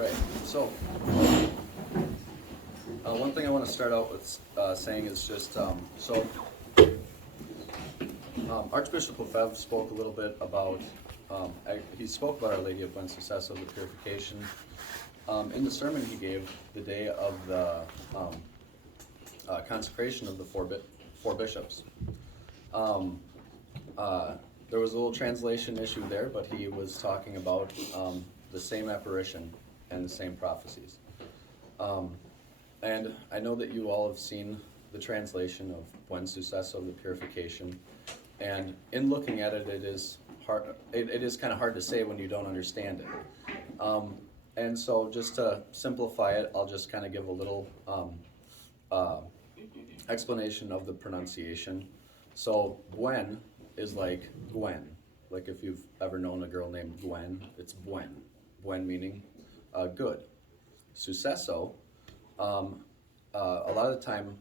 right, so one thing I want to start out with saying is just Archbishop Lefebvre spoke a little bit about, he spoke about Our Lady of Buen Suceso, the Purification, in the sermon he gave the day of the consecration of the four bishops. There was a little translation issue there, but he was talking about the same apparition and the same prophecies. And I know that you all have seen the translation of Buen Suceso, the Purification, and in looking at it, it is hard. It is kind of hard to say when you don't understand it. And so, just to simplify it, I'll just kind of give a little explanation of the pronunciation. So, Buen is like Gwen. Like if you've ever known a girl named Gwen, it's Buen. Buen meaning good. Suceso. A lot of the time,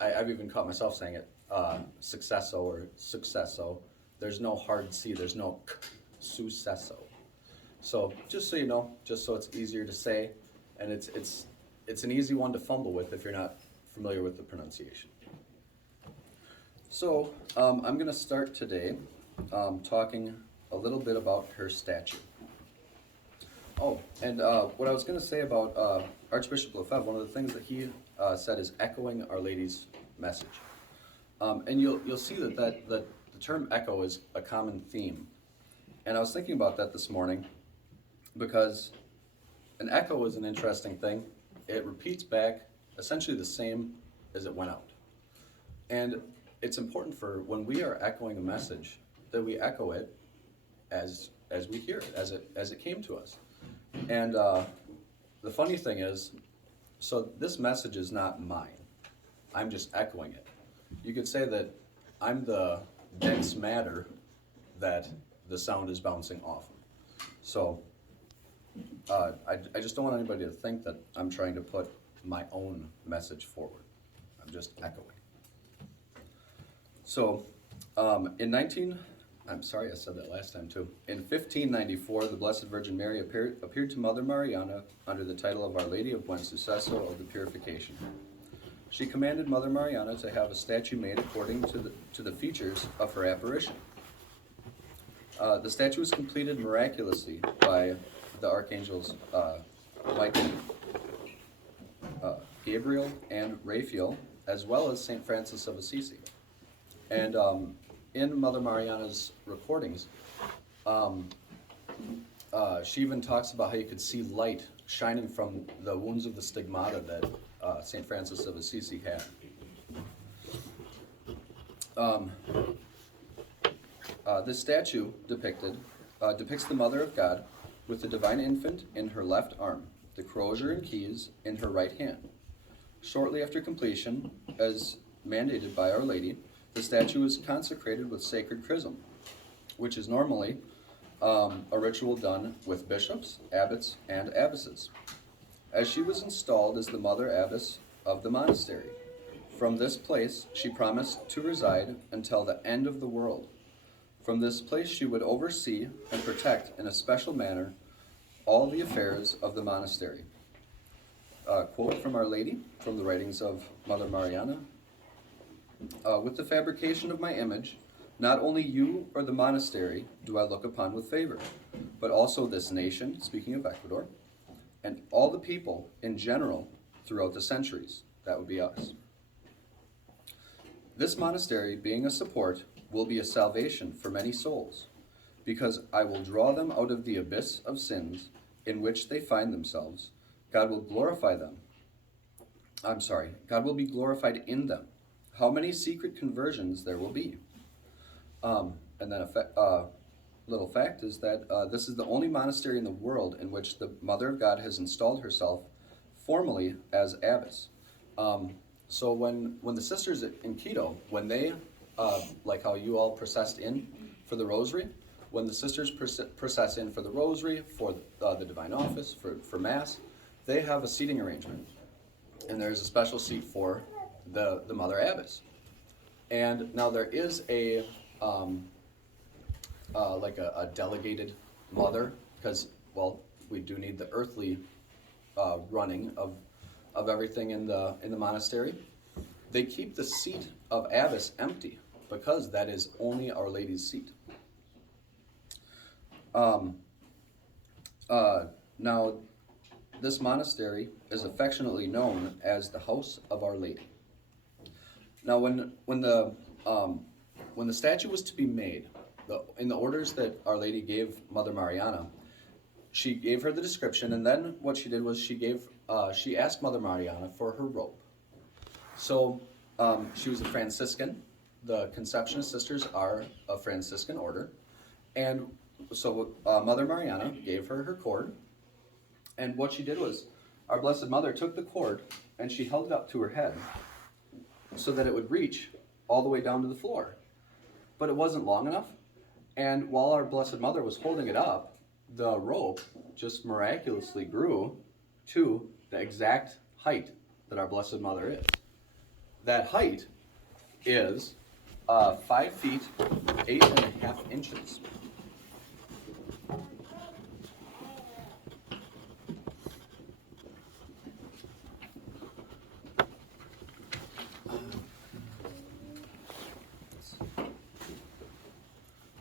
I've even caught myself saying it, successo or successo. There's no hard C, there's no k, sucesso. So just so you know, just so it's easier to say, and it's an easy one to fumble with if you're not familiar with the pronunciation. So I'm going to start today talking a little bit about her statue. Oh, and what I was going to say about Archbishop Lefebvre, one of the things that he said is echoing Our Lady's message. And you'll see that the term echo is a common theme. And I was thinking about that this morning because an echo is an interesting thing. It repeats back essentially the same as it went out. And it's important for when we are echoing a message that we echo it as we hear it, as it came to us. And the funny thing is, so this message is not mine. I'm just echoing it. You could say that I'm the dense matter that the sound is bouncing off of. So I just don't want anybody to think that I'm trying to put my own message forward. I'm just echoing. So I'm sorry I said that last time too. In 1594, the Blessed Virgin Mary appeared to Mother Mariana under the title of Our Lady of Buen Suceso of the Purification. She commanded Mother Mariana to have a statue made according to the features of her apparition. The statue was completed miraculously by the archangels Michael, Gabriel, and Raphael, as well as St. Francis of Assisi. And in Mother Mariana's recordings, she even talks about how you could see light shining from the wounds of the stigmata that St. Francis of Assisi had. This statue depicts the Mother of God with the Divine Infant in her left arm, the crozier and keys in her right hand. Shortly after completion, as mandated by Our Lady, the statue is consecrated with sacred chrism, which is normally a ritual done with bishops, abbots, and abbesses. As she was installed as the Mother Abbess of the monastery, from this place she promised to reside until the end of the world. From this place she would oversee and protect in a special manner all the affairs of the monastery. Quote from Our Lady, from the writings of Mother Mariana. With the fabrication of my image, not only you or the monastery do I look upon with favor, but also this nation, speaking of Ecuador, and all the people in general throughout the centuries. That would be us. This monastery, being a support, will be a salvation for many souls, because I will draw them out of the abyss of sins in which they find themselves. God will glorify them. God will be glorified in them. How many secret conversions there will be. And then a little fact is that this is the only monastery in the world in which the Mother of God has installed herself formally as abbess. So when the sisters in Quito, when they, like how you all processed in for the rosary, when the sisters process in for the rosary, for the divine office, for Mass, they have a seating arrangement. And there's a special seat for the Mother Abbess. And now there is a like a delegated mother, because, well, we do need the earthly running of everything in the monastery, they keep the seat of abbess empty because that is only Our Lady's seat. Now, this monastery is affectionately known as the House of Our Lady. Now, when the statue was to be made, in the orders that Our Lady gave Mother Mariana, she gave her the description, and then what she did was she asked Mother Mariana for her robe. So she was a Franciscan. The Conceptionist Sisters are a Franciscan order, and so Mother Mariana gave her her cord, and what she did was our Blessed Mother took the cord and she held it up to her head so that it would reach all the way down to the floor. But it wasn't long enough, and while our Blessed Mother was holding it up, the rope just miraculously grew to the exact height that our Blessed Mother is. That height is 5 feet 8.5 inches.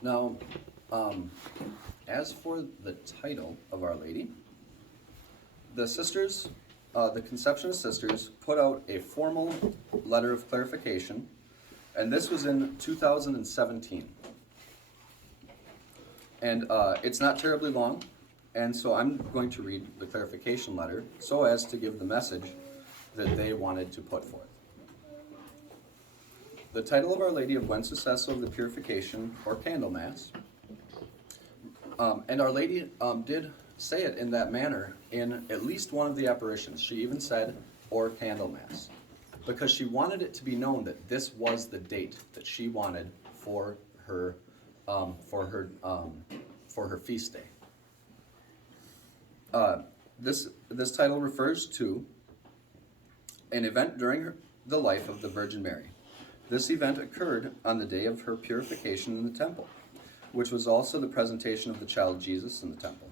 Now, as for the title of Our Lady, the sisters, the Conceptionist Sisters, put out a formal letter of clarification, and this was in 2017. And it's not terribly long, and so I'm going to read the clarification letter so as to give the message that they wanted to put forth. The title of Our Lady of Buen Suceso of the Purification, or Candlemas, and Our Lady did say it in that manner in at least one of the apparitions. She even said, or Candlemas, because she wanted it to be known that this was the date that she wanted for her feast day. This title refers to an event during the life of the Virgin Mary. This event occurred on the day of her purification in the temple, which was also the presentation of the child Jesus in the temple.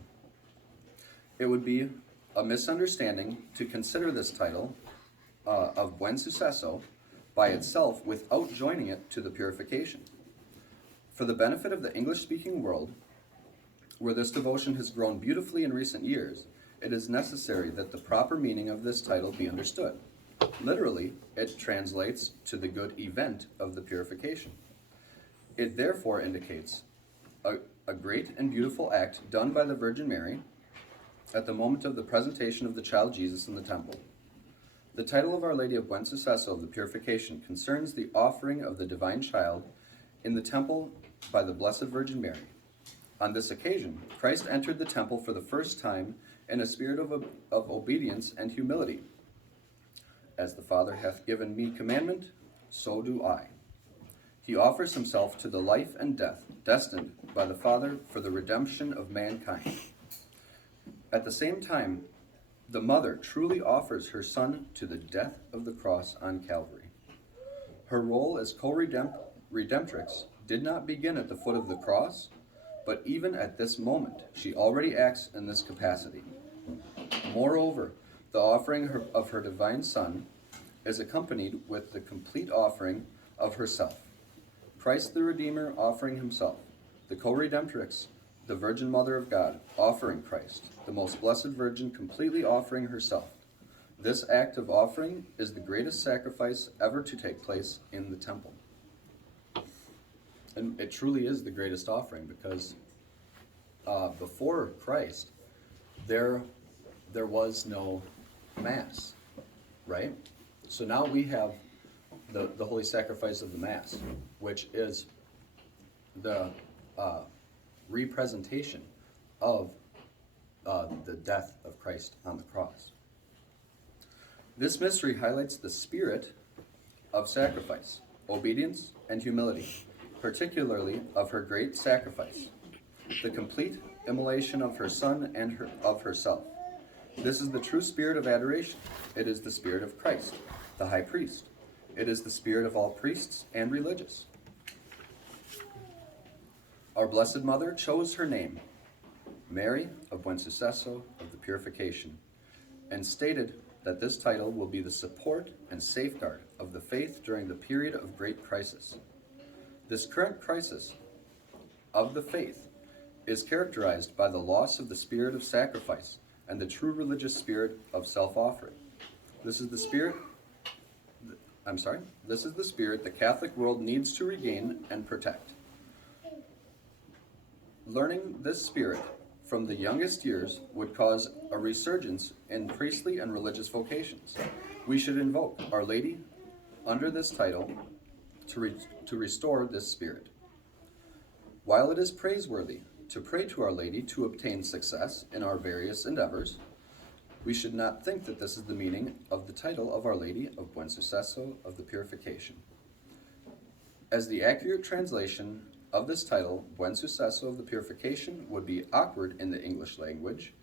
It would be a misunderstanding to consider this title of Buen Suceso by itself without joining it to the purification. For the benefit of the English-speaking world, where this devotion has grown beautifully in recent years, it is necessary that the proper meaning of this title be understood. Literally, it translates to the good event of the purification. It therefore indicates a great and beautiful act done by the Virgin Mary at the moment of the presentation of the child Jesus in the temple. The title of Our Lady of Buen Suceso of the Purification concerns the offering of the divine child in the temple by the Blessed Virgin Mary. On this occasion, Christ entered the temple for the first time in a spirit of obedience and humility. As the Father hath given me commandment, so do I. He offers himself to the life and death destined by the Father for the redemption of mankind. At the same time, the Mother truly offers her Son to the death of the cross on Calvary. Her role as co-redemptrix did not begin at the foot of the cross, but even at this moment, she already acts in this capacity. Moreover, the offering of her divine Son is accompanied with the complete offering of herself. Christ the Redeemer offering himself, the co-redemptrix, the Virgin Mother of God, offering Christ, the most blessed Virgin completely offering herself. This act of offering is the greatest sacrifice ever to take place in the temple. And it truly is the greatest offering because before Christ, there was no Mass, right? So now we have the holy sacrifice of the Mass, which is the representation of the death of Christ on the cross. This mystery highlights the spirit of sacrifice, obedience, and humility, particularly of her great sacrifice, the complete immolation of her Son and of herself. This is the true spirit of adoration. It is the spirit of Christ, the high priest. It is the spirit of all priests and religious. Our Blessed Mother chose her name, Mary of Buen Suceso of the Purification, and stated that this title will be the support and safeguard of the faith during the period of great crisis. This current crisis of the faith is characterized by the loss of the spirit of sacrifice and the true religious spirit of self-offering. This is the spirit the Catholic world needs to regain and protect. Learning this spirit from the youngest years would cause a resurgence in priestly and religious vocations. We should invoke Our Lady under this title to restore this spirit. While it is praiseworthy to pray to Our Lady to obtain success in our various endeavors, we should not think that this is the meaning of the title of Our Lady of Buen Suceso of the Purification. As the accurate translation of this title, Buen Suceso of the Purification, would be awkward in the English language,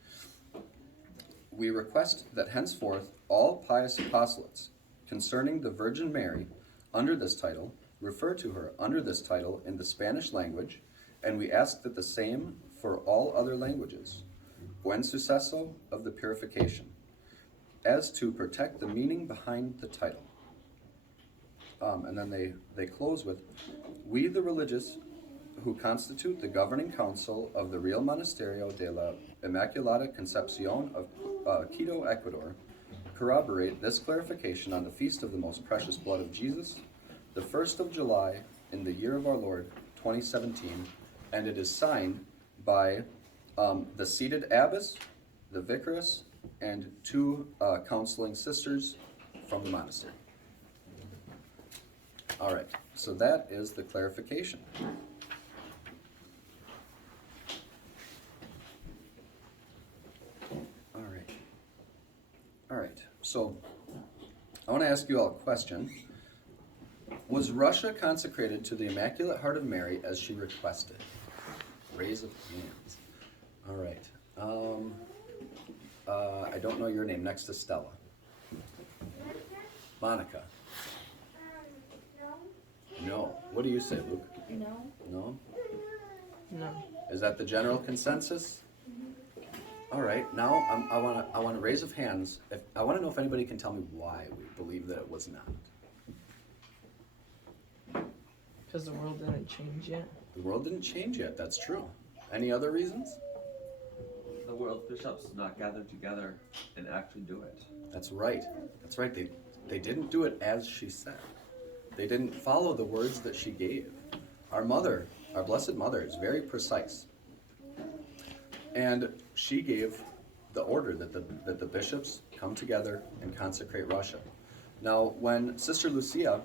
we request that henceforth all pious apostolates concerning the Virgin Mary under this title refer to her under this title in the Spanish language, and we ask that the same for all other languages, Buen Suceso of the Purification, as to protect the meaning behind the title. And then they close with, we the religious who constitute the governing council of the Real Monasterio de la Inmaculada Concepcion of Quito, Ecuador, corroborate this clarification on the feast of the most precious blood of Jesus, the 1st of July in the year of our Lord, 2017, and it is signed by the seated abbess, the vicaress, and 2 counseling sisters from the monastery. All right, so that is the clarification. All right, so I want to ask you all a question. Was Russia consecrated to the Immaculate Heart of Mary as she requested? Raise of hands. All right. I don't know your name. Next to Stella. Monica. No. What do you say, Luke? No. No? No. Is that the general consensus? All right. Now I want to raise of hands. I want to know if anybody can tell me why we believe that it was not. Because the world didn't change yet. The world didn't change yet. That's true. Any other reasons? The world bishops did not gather together and actually do it. That's right. That's right. They didn't do it as she said. They didn't follow the words that she gave. Our mother, our Blessed Mother, is very precise. And she gave the order that the bishops come together and consecrate Russia. Now, when Sister Lucia,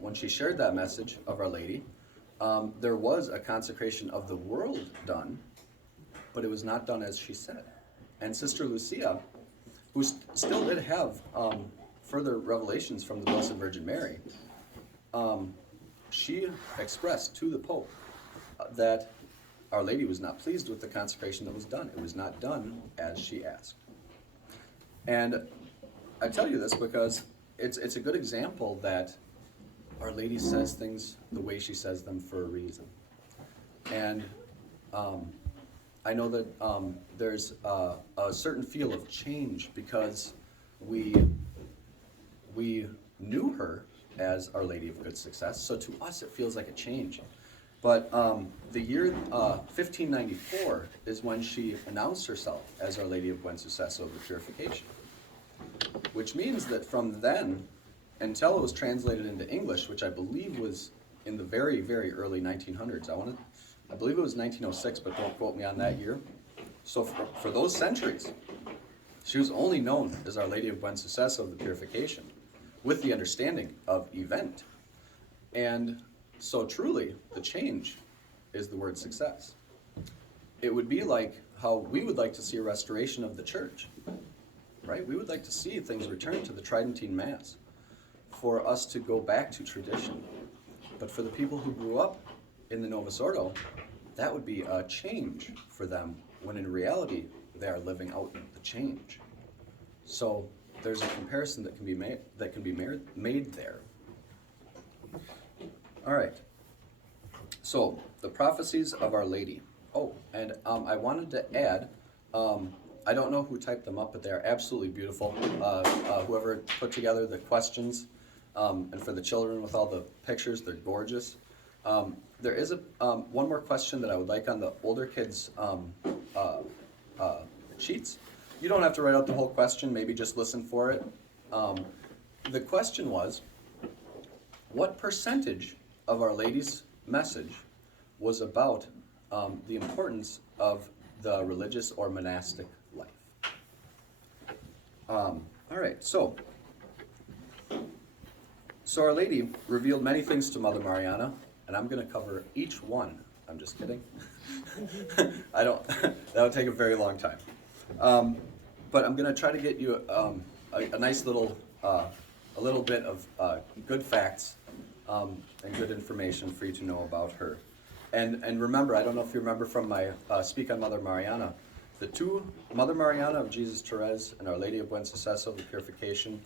when she shared that message of Our Lady, there was a consecration of the world done, but it was not done as she said. And Sister Lucia, who still did have further revelations from the Blessed Virgin Mary, she expressed to the Pope that Our Lady was not pleased with the consecration that was done. It was not done as she asked. And I tell you this because it's a good example that Our Lady says things the way she says them for a reason. And I know that there's a certain feel of change because we knew her as Our Lady of Good Success, so to us it feels like a change. But the year 1594 is when she announced herself as Our Lady of Buen Suceso of the Purification, which means that from then until it was translated into English, which I believe was in the very, very early 1900s. I believe it was 1906, but don't quote me on that year. So for those centuries, she was only known as Our Lady of Buen Suceso of the Purification, with the understanding of event. And so truly, the change is the word success. It would be like how we would like to see a restoration of the church, right? We would like to see things return to the Tridentine Mass, for us to go back to tradition. But for the people who grew up in the Novus Ordo, that would be a change for them, when in reality, they are living out the change. So there's a comparison that can be made there. All right. So the prophecies of Our Lady. Oh, and I wanted to add I don't know who typed them up, but they're absolutely beautiful. Whoever put together the questions, and for the children with all the pictures, they're gorgeous. There is one more question that I would like on the older kids' sheets. You don't have to write out the whole question, maybe just listen for it. The question was, what percentage of Our Lady's message was about the importance of the religious or monastic life? All right, so Our Lady revealed many things to Mother Mariana, and I'm going to cover each one. I'm just kidding. That would take a very long time. But I'm going to try to get you a nice little, a little bit of good facts and good information for you to know about her. And remember, I don't know if you remember from my Speak on Mother Mariana, the two, Mother Mariana of Jesus Therese and Our Lady of Buen Suceso, the Purification,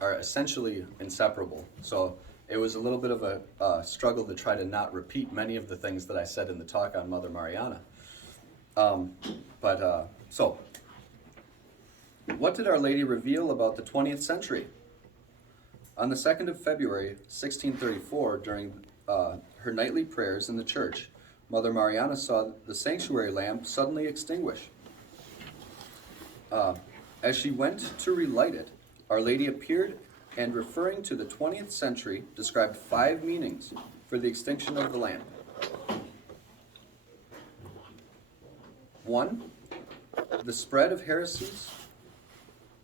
are essentially inseparable. So it was a little bit of a struggle to try to not repeat many of the things that I said in the talk on Mother Mariana. So, what did Our Lady reveal about the 20th century? On the 2nd of February, 1634, during her nightly prayers in the church, Mother Mariana saw the sanctuary lamp suddenly extinguish. As she went to relight it, Our Lady appeared and, referring to the 20th century, described 5 meanings for the extinction of the lamp. 1, the spread of heresies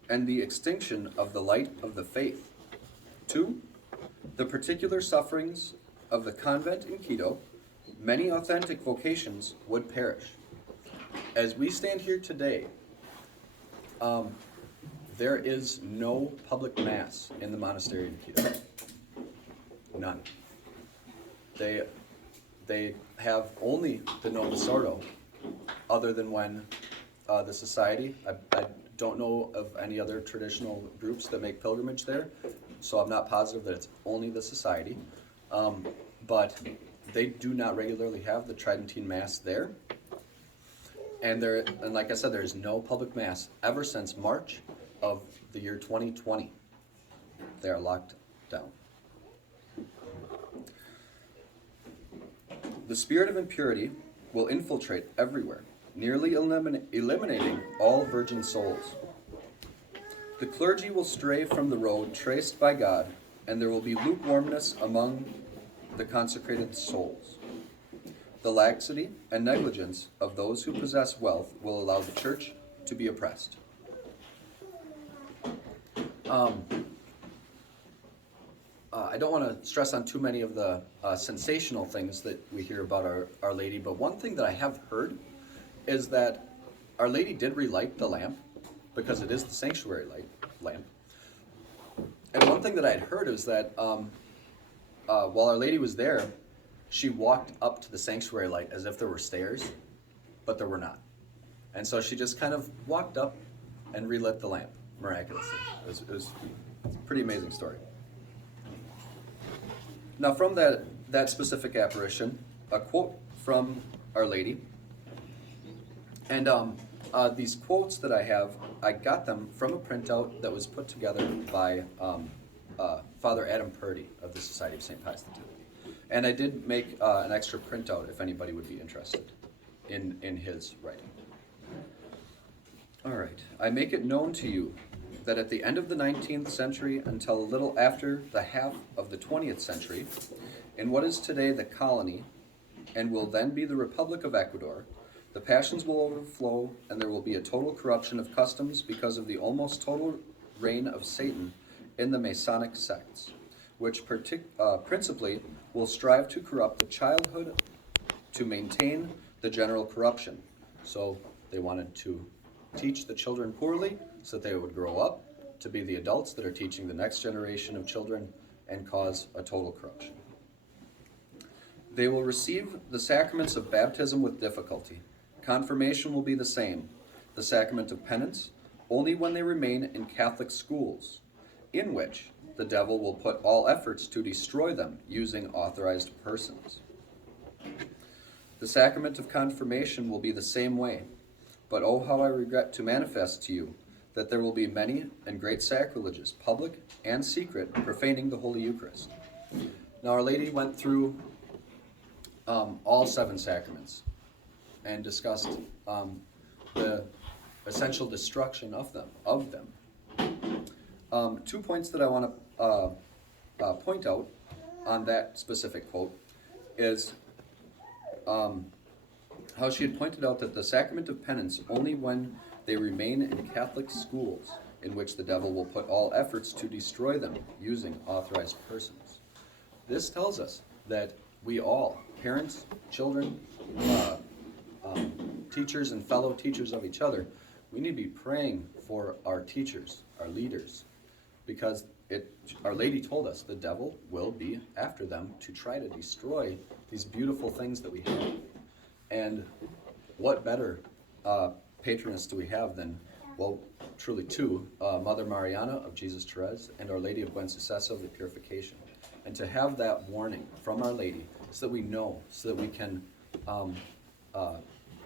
and the extinction of the light of the faith. 2, the particular sufferings of the convent in Quito. Many authentic vocations would perish. As we stand here today, there is no public mass in the monastery in Quito. None. They have only the Novus Ordo, other than when the society, I don't know of any other traditional groups that make pilgrimage there, so I'm not positive that it's only the society. But they do not regularly have the Tridentine Mass there. And like I said, there is no public mass ever since March of the year 2020. They are locked down. The spirit of impurity will infiltrate everywhere, nearly eliminating all virgin souls. The clergy will stray from the road traced by God, and there will be lukewarmness among the consecrated souls. The laxity and negligence of those who possess wealth will allow the church to be oppressed. I don't want to stress on too many of the sensational things that we hear about Our Lady, but one thing that I have heard is that Our Lady did relight the lamp, because it is the sanctuary lamp. And one thing that I had heard is that while Our Lady was there, she walked up to the sanctuary light as if there were stairs, but there were not. And so she just kind of walked up and relit the lamp, miraculously. It was a pretty amazing story. Now from that specific apparition, a quote from Our Lady. And these quotes that I have, I got them from a printout that was put together by Father Adam Purdy of the Society of St. Pius II. And I did make an extra printout if anybody would be interested in his writing. All right. I make it known to you that at the end of the 19th century until a little after the half of the 20th century, in what is today the colony and will then be the Republic of Ecuador, the passions will overflow and there will be a total corruption of customs because of the almost total reign of Satan in the Masonic sects, which principally will strive to corrupt the childhood to maintain the general corruption. So they wanted to teach the children poorly so that they would grow up to be the adults that are teaching the next generation of children and cause a total corruption. They will receive the sacraments of baptism with difficulty. Confirmation will be the same, the sacrament of penance, only when they remain in Catholic schools, in which the devil will put all efforts to destroy them using authorized persons. The sacrament of confirmation will be the same way, But oh, how I regret to manifest to you that there will be many and great sacrileges, public and secret, profaning the Holy Eucharist. Now, Our Lady went through all 7 sacraments and discussed the essential destruction of them. 2 points that I want to point out on that specific quote is how she had pointed out that the sacrament of penance only when they remain in Catholic schools in which the devil will put all efforts to destroy them using authorized persons. This tells us that we all, parents, children, teachers and fellow teachers of each other, we need to be praying for our teachers, our leaders, because Our Lady told us the devil will be after them to try to destroy these beautiful things that we have. And what better patroness do we have than, well, truly 2, Mother Mariana of Jesus Therese and Our Lady of Buen Suceso of the Purification. And to have that warning from Our Lady so that we know, so that we can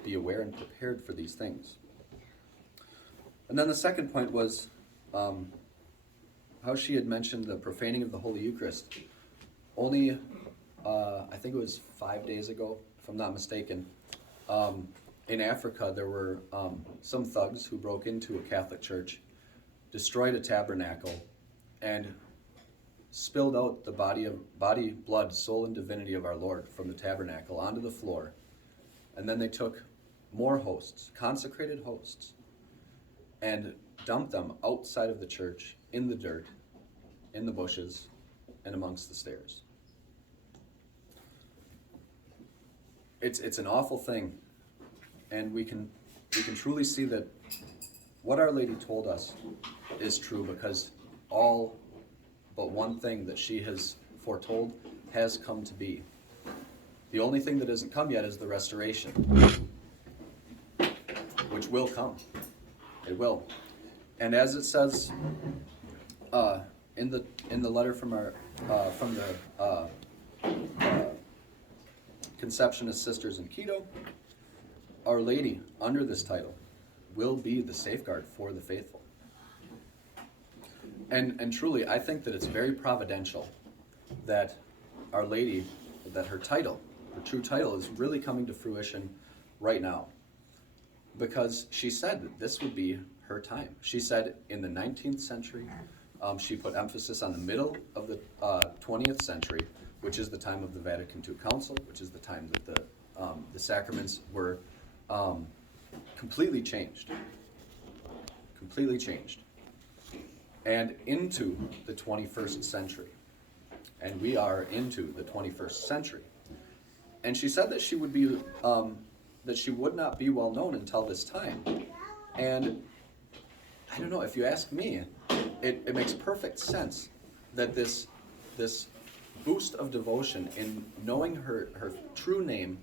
be aware and prepared for these things. And then the second point was how she had mentioned the profaning of the Holy Eucharist. Only, I think it was 5 days ago, if I'm not mistaken, in Africa there were some thugs who broke into a Catholic church, destroyed a tabernacle, and spilled out the body, blood, soul, and divinity of our Lord from the tabernacle onto the floor. And then they took more hosts, consecrated hosts, and dumped them outside of the church, in the dirt, in the bushes, and amongst the stairs. It's an awful thing, and we can truly see that what Our Lady told us is true, because all but one thing that she has foretold has come to be. The only thing that hasn't come yet is the restoration, which will come. It will. And as it says in the letter from the Conceptionist Sisters in Quito, Our Lady, under this title, will be the safeguard for the faithful. And truly, I think that it's very providential that Our Lady, that her title, her true title, is really coming to fruition right now. Because she said that this would be her time. She said in the 19th century, she put emphasis on the middle of the 20th century, which is the time of the Vatican II Council, which is the time that the sacraments were completely changed. Completely changed. And into the 21st century. And we are into the 21st century. And she said that she would be, that she would not be well known until this time. And I don't know, if you ask me, it makes perfect sense that this boost of devotion in knowing her true name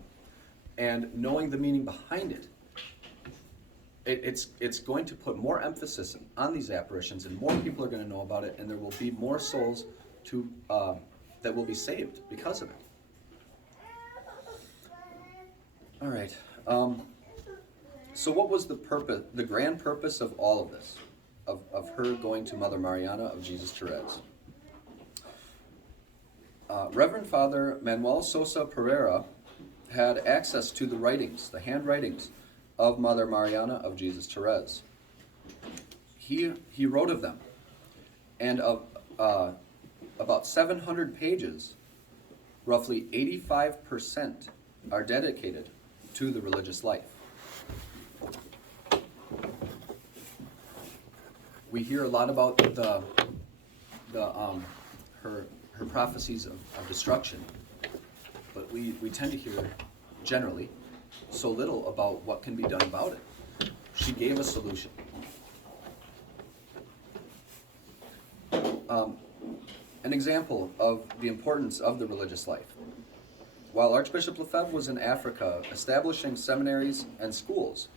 and knowing the meaning behind it, it's going to put more emphasis on these apparitions, and more people are going to know about it, and there will be more souls that will be saved because of it. All right. So what was the purpose, the grand purpose of all of this, of her going to Mother Mariana of Jesus Therese? Reverend Father Manuel Sosa Pereira had access to the writings, the handwritings of Mother Mariana of Jesus Therese. He wrote of them, and of about 700 pages, roughly 85% are dedicated to the religious life. We hear a lot about her prophecies of destruction, but we tend to hear generally so little about what can be done about it. She gave a solution. An example of the importance of the religious life. While Archbishop Lefebvre was in Africa establishing seminaries and schools,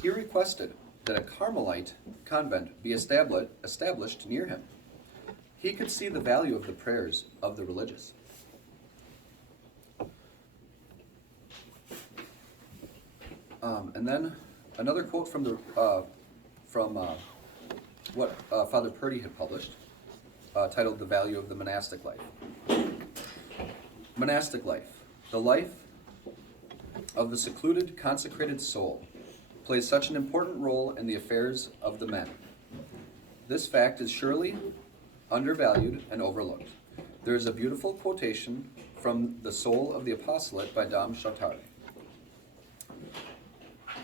he requested that a Carmelite convent be established near him. He could see the value of the prayers of the religious. And then Another quote from what Father Purdy had published, titled "The Value of the Monastic Life." Monastic life, the life of the secluded, consecrated soul, plays such an important role in the affairs of the men. This fact is surely undervalued and overlooked. There is a beautiful quotation from The Soul of the Apostolate by Dom Chautard.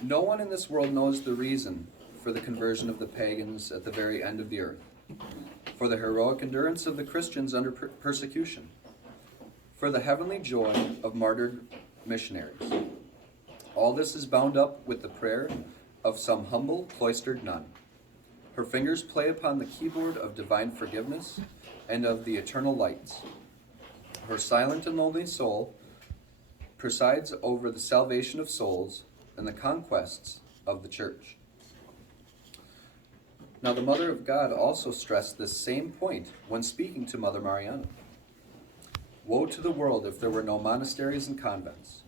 No one in this world knows the reason for the conversion of the pagans at the very end of the earth, for the heroic endurance of the Christians under persecution, for the heavenly joy of martyred missionaries. All this is bound up with the prayer of some humble cloistered nun. Her fingers play upon the keyboard of divine forgiveness and of the eternal lights. Her silent and lonely soul presides over the salvation of souls and the conquests of the church. Now, the Mother of God also stressed this same point when speaking to Mother Mariana. Woe to the world if there were no monasteries and convents.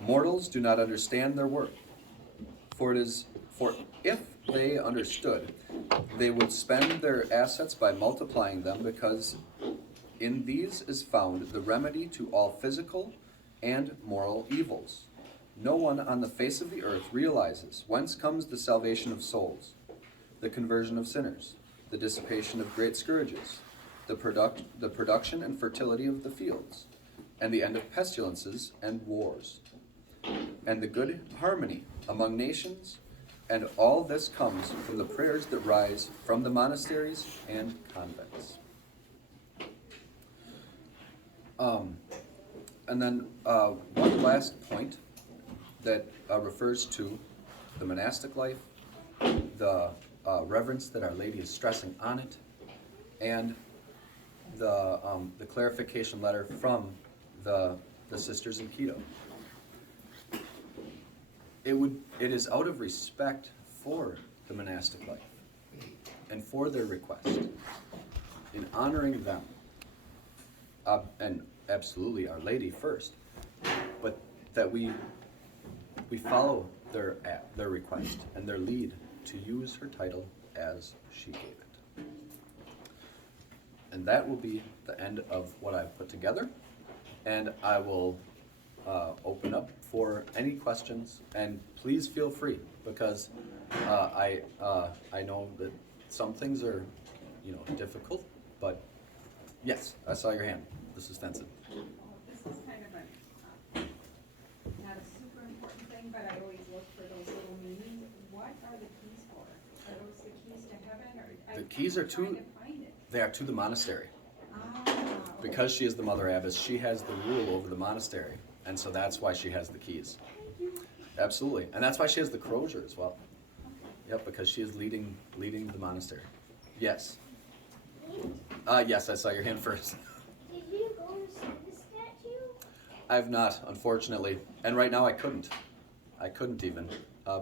Mortals do not understand their work. For if they understood, they would spend their assets by multiplying them, because in these is found the remedy to all physical and moral evils. No one on the face of the earth realizes whence comes the salvation of souls, the conversion of sinners, the dissipation of great scourges, the production and fertility of the fields, and the end of pestilences and wars, and the good harmony among nations, and all this comes from the prayers that rise from the monasteries and convents. And then one last point that refers to the monastic life, the reverence that Our Lady is stressing on it, and the clarification letter from the sisters in Quito. It is out of respect for the monastic life and for their request, in honoring them, and absolutely Our Lady first, but that we follow their request and their lead to use her title as she gave it. And that will be the end of what I've put together, and I will open up for any questions, and please feel free, because I know that some things are difficult, but yes, I saw your hand. This is Stenson. This is kind of not a super important thing, but I always look for those little meanings. What are the keys for? Are those the keys to heaven, or The keys are I'm trying to to find it. they are to the monastery. Ah, Because she is the Mother Abbess, she has the rule over the monastery, and so that's why she has the keys. Absolutely, and that's why she has the crozier as well. Yep, because she is leading the monastery. Yes. Yes, I saw your hand first. Did you go to see the statue? I have not, unfortunately, and right now I couldn't. I couldn't even,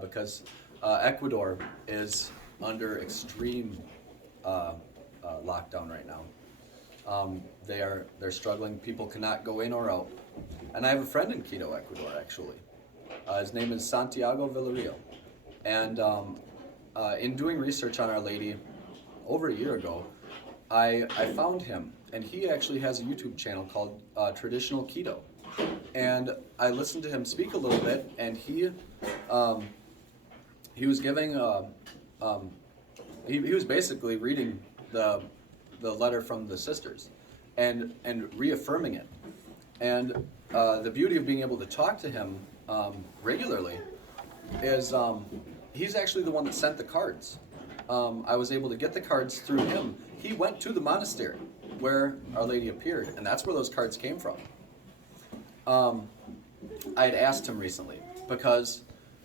because Ecuador is under extreme lockdown right now. They're struggling. People cannot go in or out. And I have a friend in Quito, Ecuador, actually. His name is Santiago Villarreal. And in doing research on Our Lady over a year ago, I found him, and he actually has a YouTube channel called Traditional Quito. And I listened to him speak a little bit, and he was giving he was basically reading the letter from the sisters and reaffirming it. And the beauty of being able to talk to him regularly is he's actually the one that sent the cards. I was able to get the cards through him. He went to the monastery where Our Lady appeared, and that's where those cards came from. I had asked him recently because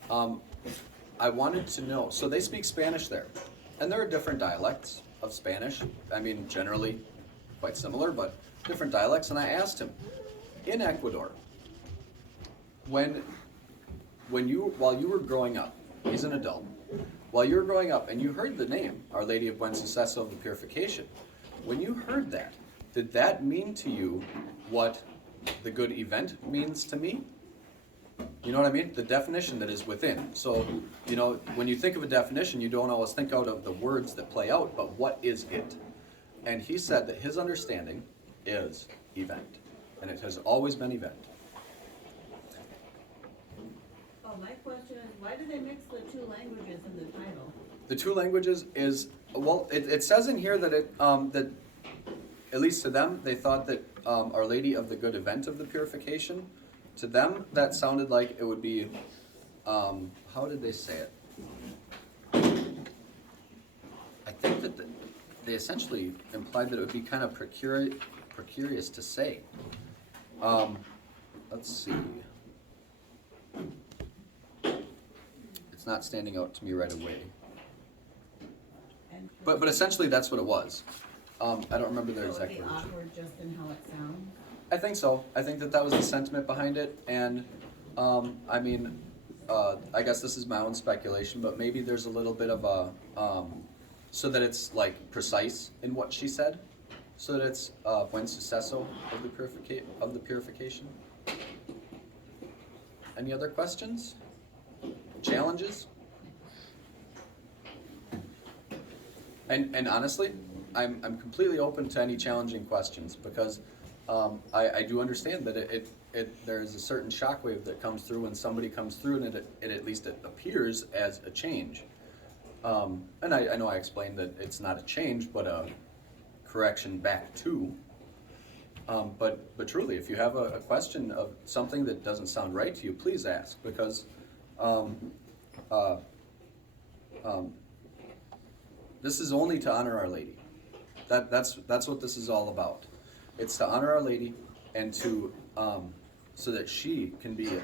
I wanted to know. So they speak Spanish there, and there are different dialects of Spanish. I mean, generally quite similar, but different dialects. And I asked him, in Ecuador, while you were growing up, he's an adult, while you were growing up and you heard the name Our Lady of Buen Suceso of the Purification, when you heard that, did that mean to you what the good event means to me? You know what I mean? The definition that is within. So, you know, when you think of a definition, you don't always think out of the words that play out, but what is it? And he said that his understanding is event, and it has always been event. Oh, my question is, why do they mix the two languages in the title? The two languages is, well, it says in here that that at least to them, they thought that Our Lady of the Good Event of the Purification, to them, that sounded like it would be, how did they say it? I think that they essentially implied that it would be kind of precarious to say. Let's see. It's not standing out to me right away. And But essentially that's what it was. I don't remember their so exact it'd be words. awkward just in how it sounds? I think so. I think that was the sentiment behind it, and I mean, I guess this is my own speculation, but maybe there's a little bit of a so that it's like precise in what she said, so that it's Buen Suceso of the purification. Any other questions? Challenges? And honestly, I'm completely open to any challenging questions because I do understand that there's a certain shockwave that comes through when somebody comes through, and it at least it appears as a change. And I know I explained that it's not a change, but a correction back to. But truly, if you have a question of something that doesn't sound right to you, please ask, because this is only to honor Our Lady. That's what this is all about. It's to honor Our Lady and to so that she can be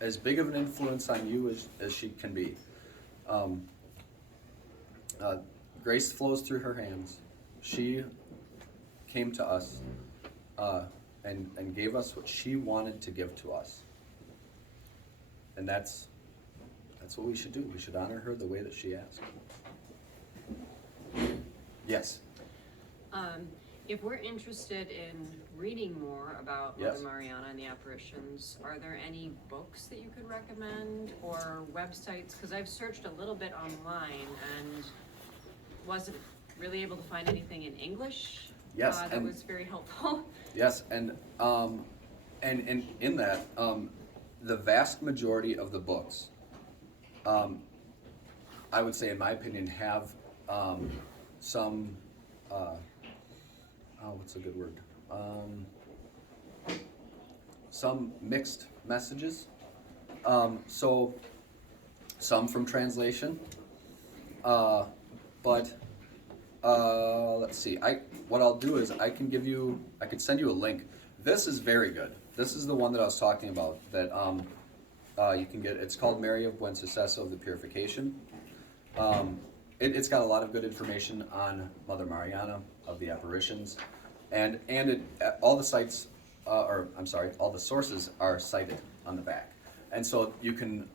as big of an influence on you as she can be. Grace flows through her hands. She came to us and gave us what she wanted to give to us. And that's what we should do. We should honor her the way that she asked. Yes. If we're interested in reading more about Yes. Mother Mariana and the apparitions, are there any books that you could recommend or websites? Because I've searched a little bit online and wasn't really able to find anything in English. Yes, that and- was very helpful. Yes, and in that, the vast majority of the books, I would say, in my opinion, have some. What's a good word? Some mixed messages. So some from translation, but let's see. What I'll do is I could send you a link. This is very good. This is the one that I was talking about that you can get. It's called Mary of Buen Suceso of the Purification. It's got a lot of good information on Mother Mariana of the apparitions, and all the sites, all the sources are cited on the back, and so you can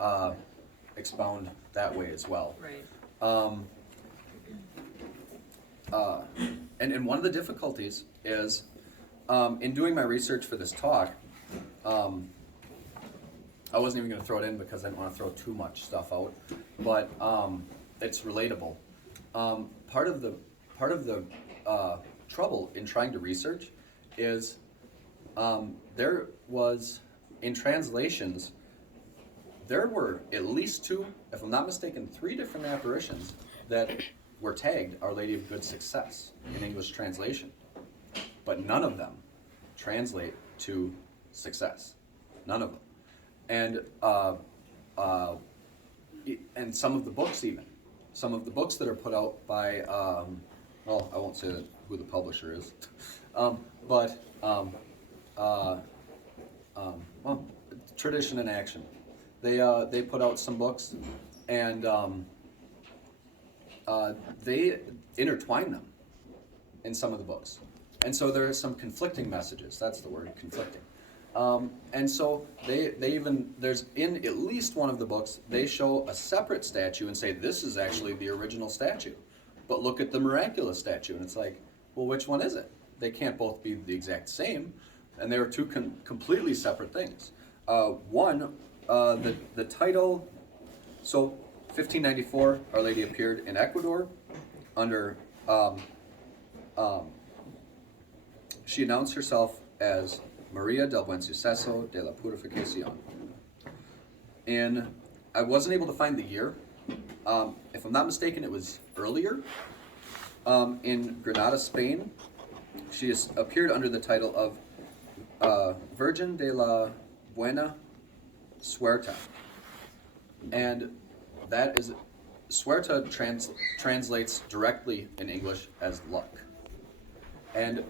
expound that way as well. Right. And one of the difficulties is in doing my research for this talk, I wasn't even going to throw it in because I didn't want to throw too much stuff out, but it's relatable. Part of the trouble in trying to research is there was, in translations, there were at least two, if I'm not mistaken, 3 different apparitions that were tagged Our Lady of Good Success in English translation, but none of them translate to success. None of them. And some of the books even. Some of the books that are put out by, well, I won't say who the publisher is, but Tradition in Action. They put out some books, and they intertwine them in some of the books. And so there are some conflicting messages. That's the word, conflicting. And so they even, there's in at least one of the books, they show a separate statue and say, this is actually the original statue. But look at the miraculous statue. And it's like, well, which one is it? They can't both be the exact same. And they are two completely separate things. The title, so 1594, Our Lady appeared in Ecuador under, she announced herself as Maria del Buen Suceso de la Purification. And I wasn't able to find the year. If I'm not mistaken, it was earlier. In Granada, Spain, she has appeared under the title of Virgin de la Buena Suerte. And that is, Suerte translates directly in English as luck. And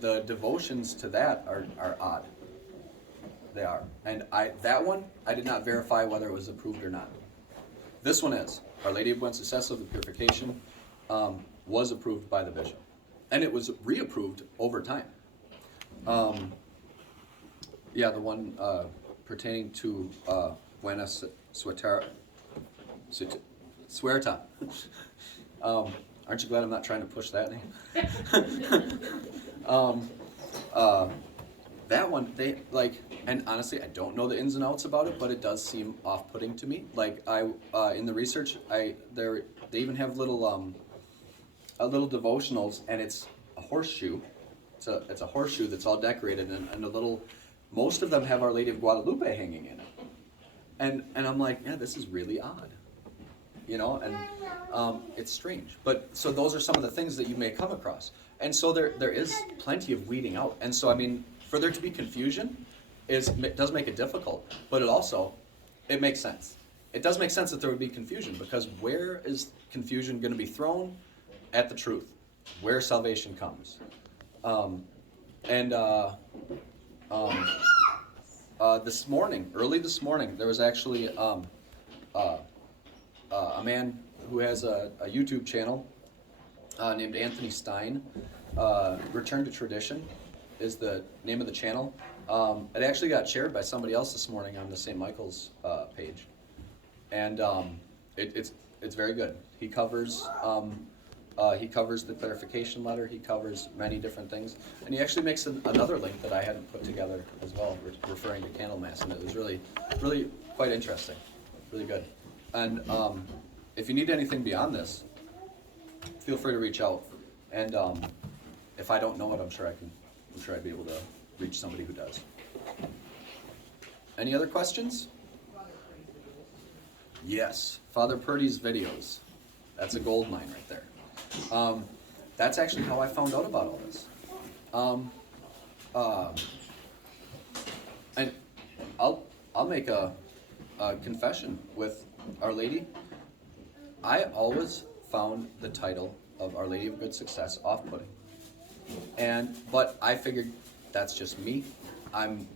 the devotions to that are odd. They are. And that one, I did not verify whether it was approved or not. This one is. Our Lady of Buen Suceso, the Purification, was approved by the bishop. And it was reapproved over time. Yeah, the one pertaining to Buena Suerta. Aren't you glad I'm not trying to push that name? That one, they like, and honestly, I don't know the ins and outs about it, but it does seem off-putting to me. Like in the research, they even have little devotionals, and it's a horseshoe. It's a horseshoe that's all decorated, and a little. Most of them have Our Lady of Guadalupe hanging in it, and I'm like, yeah, this is really odd, you know, and it's strange. But so those are some of the things that you may come across, and so there is plenty of weeding out, and so I mean, for there to be confusion, does make it difficult, but it makes sense. It does make sense that there would be confusion, because where is confusion going to be thrown? At the truth, where salvation comes. Early this morning, there was actually a man who has a YouTube channel named Anthony Stein. Return to Tradition is the name of the channel. It actually got shared by somebody else this morning on the St. Michael's page, and it's very good. He covers the clarification letter. He covers many different things, and he actually makes another link that I hadn't put together as well, referring to Candlemas, and it was really quite interesting, really good. And if you need anything beyond this, feel free to reach out. And if I don't know it, I'm sure I'd be able to reach somebody who does. Any other questions? Yes, Father Purdy's videos. That's a gold mine right there. That's actually how I found out about all this. And I'll make a confession with Our Lady. I always found the title of Our Lady of Good Success off-putting. But I figured that's just me. And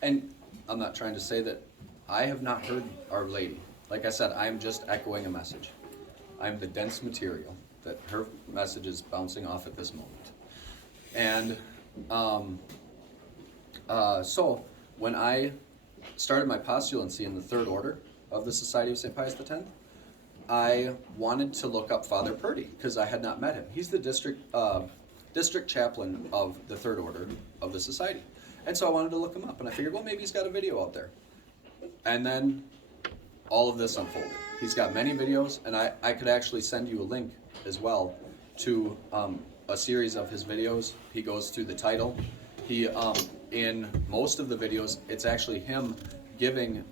I'm not trying to say that I have not heard Our Lady. Like I said, I'm just echoing a message. I'm the dense material that her message is bouncing off at this moment. And so when I started my postulancy in the Third Order of the Society of St. Pius X, I wanted to look up Father Purdy because I had not met him. He's the district chaplain of the Third Order of the Society. And so I wanted to look him up, and I figured, well, maybe he's got a video out there. And then all of this unfolded. He's got many videos, and I could actually send you a link as well to a series of his videos. He goes through the title. He in most of the videos, it's actually him giving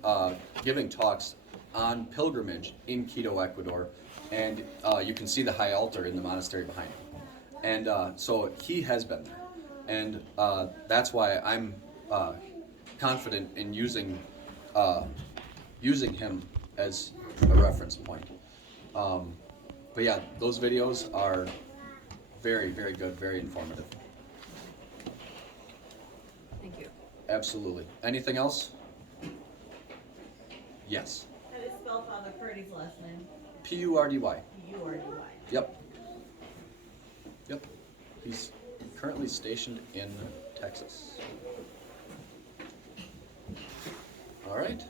talks on pilgrimage in Quito, Ecuador, and you can see the high altar in the monastery behind him. And so he has been there, and that's why I'm confident in using him as a reference point. But yeah, those videos are very, very good, very informative. Thank you. Absolutely. Anything else? Yes. How do you spell Father Purdy's last name? Purdy. P-U-R-D-Y. Yep. He's currently stationed in Texas. All right.